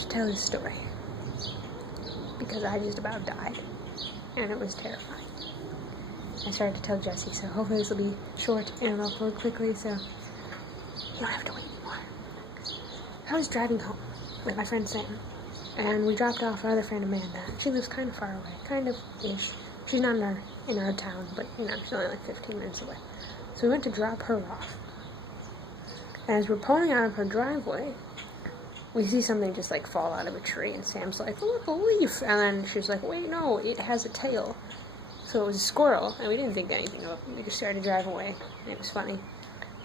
to tell this story because I just about died, and it was terrifying. I started to tell Jesse, so hopefully this will be short and I'll upload quickly, so you don't have to wait anymore. I was driving home with my friend Sam, and we dropped off our other friend Amanda. She lives kind of far away, kind of-ish. She's not in our town, but, she's only like 15 minutes away. So we went to drop her off. And as we're pulling out of her driveway, we see something just, fall out of a tree, and Sam's like, look, a leaf! And then she's like, wait, no, it has a tail. So it was a squirrel, and we didn't think anything of it. We just started to drive away, and it was funny.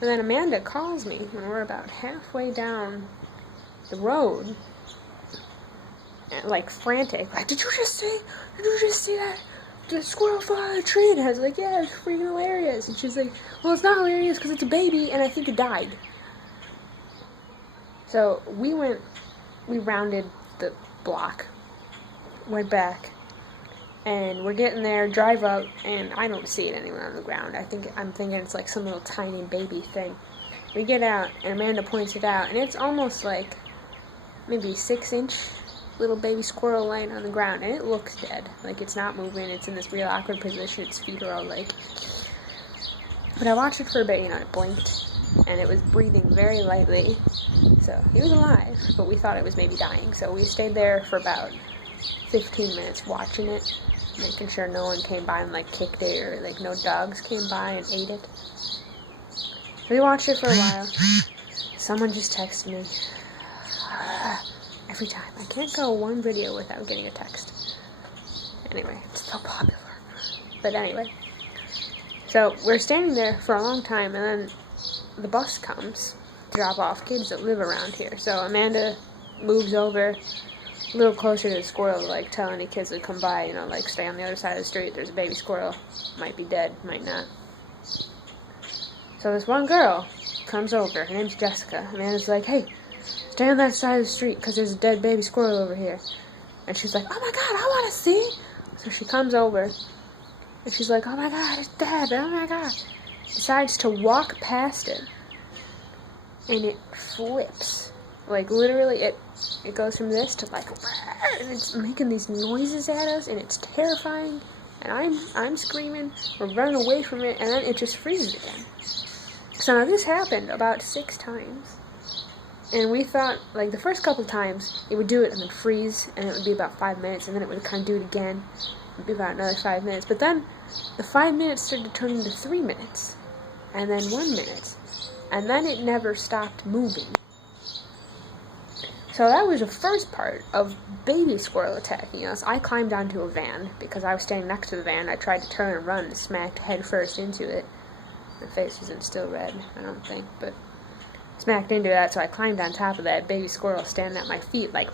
And then Amanda calls me when we're about halfway down the road, and, frantic, did you just see that? The squirrel fell out of the tree? And I was like, yeah, it's freaking hilarious. And she's like, well, it's not hilarious because it's a baby, and I think it died. So we rounded the block, went back, and we're getting there, drive up, and I don't see it anywhere on the ground. I'm thinking it's some little tiny baby thing. We get out, and Amanda points it out, and it's almost maybe 6-inch little baby squirrel laying on the ground, and it looks dead. It's not moving, it's in this real awkward position, its feet are all But I watched it for a bit, it blinked, and it was breathing very lightly, so it was alive, but we thought it was maybe dying, so we stayed there for about 15 minutes watching it, making sure no one came by and kicked it, or no dogs came by and ate it. We watched it for a while. Someone just texted me. Every time. I can't go one video without getting a text. Anyway, it's so popular. But anyway. So, we're standing there for a long time, and then the bus comes to drop off kids that live around here. So, Amanda moves over a little closer to the squirrel, tell any kids that come by, stay on the other side of the street. There's a baby squirrel. Might be dead, might not. So, this one girl comes over. Her name's Jessica. Amanda's like, hey, stay on that side of the street because there's a dead baby squirrel over here. And she's like, oh my god, I want to see. So she comes over and she's like, oh my god, it's dead. Oh my god. Decides to walk past it. And it flips. Literally, it goes from this to and it's making these noises at us, and it's terrifying. And I'm screaming. We're running away from it, and then it just freezes again. So now this happened about 6 times. And we thought, the first couple of times, it would do it and then freeze, and it would be about 5 minutes, and then it would kind of do it again. It would be about another 5 minutes. But then, the 5 minutes started to turn into 3 minutes, and then 1 minute. And then it never stopped moving. So that was the first part of baby squirrel attacking us. I climbed onto a van, because I was standing next to the van. I tried to turn and run and smacked head first into it. My face isn't still red, I don't think, but smacked into that, so I climbed on top of that baby squirrel standing at my feet, That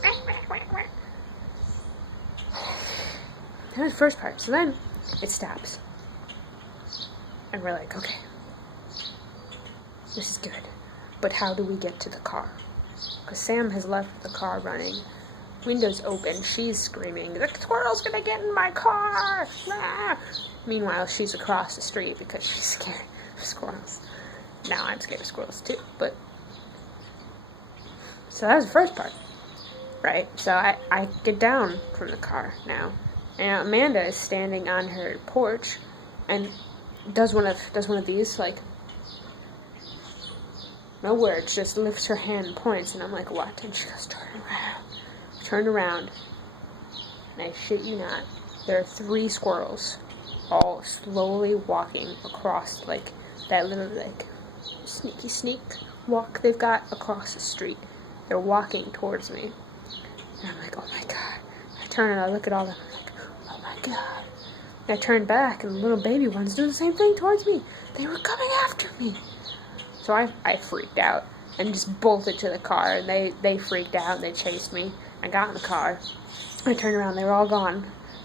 was the first part. So then, it stops. And we're like, okay, this is good. But how do we get to the car? Because Sam has left the car running. Windows open, she's screaming, the squirrel's gonna get in my car! Ah! Meanwhile, she's across the street because she's scared of squirrels. Now I'm scared of squirrels too, but... So that was the first part, right? So I get down from the car now, and Amanda is standing on her porch, and does one of these, no words, just lifts her hand and points, and I'm like, what? And she goes, turn around, and I shit you not, there are 3 squirrels, all slowly walking across, that little, sneak walk they've got across the street. They're walking towards me. And I'm like, oh my god. I turn and I look at all of them. I'm like, oh my god. And I turn back and the little baby ones do the same thing towards me. They were coming after me. So I freaked out and just bolted to the car. And they freaked out and they chased me. I got in the car. I turned around. They were all gone.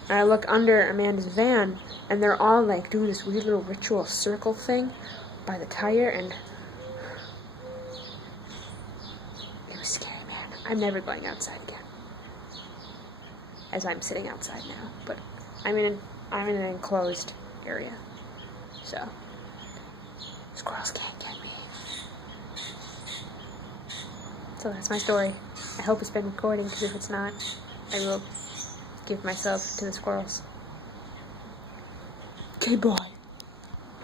And I look under Amanda's van, and they're all doing this weird little ritual circle thing by the tire, and it was scary, man. I'm never going outside again. As I'm sitting outside now, but I'm in an enclosed area, so squirrels can't get me. So that's my story. I hope it's been recording, because if it's not, I will give myself to the squirrels. Okay, bye.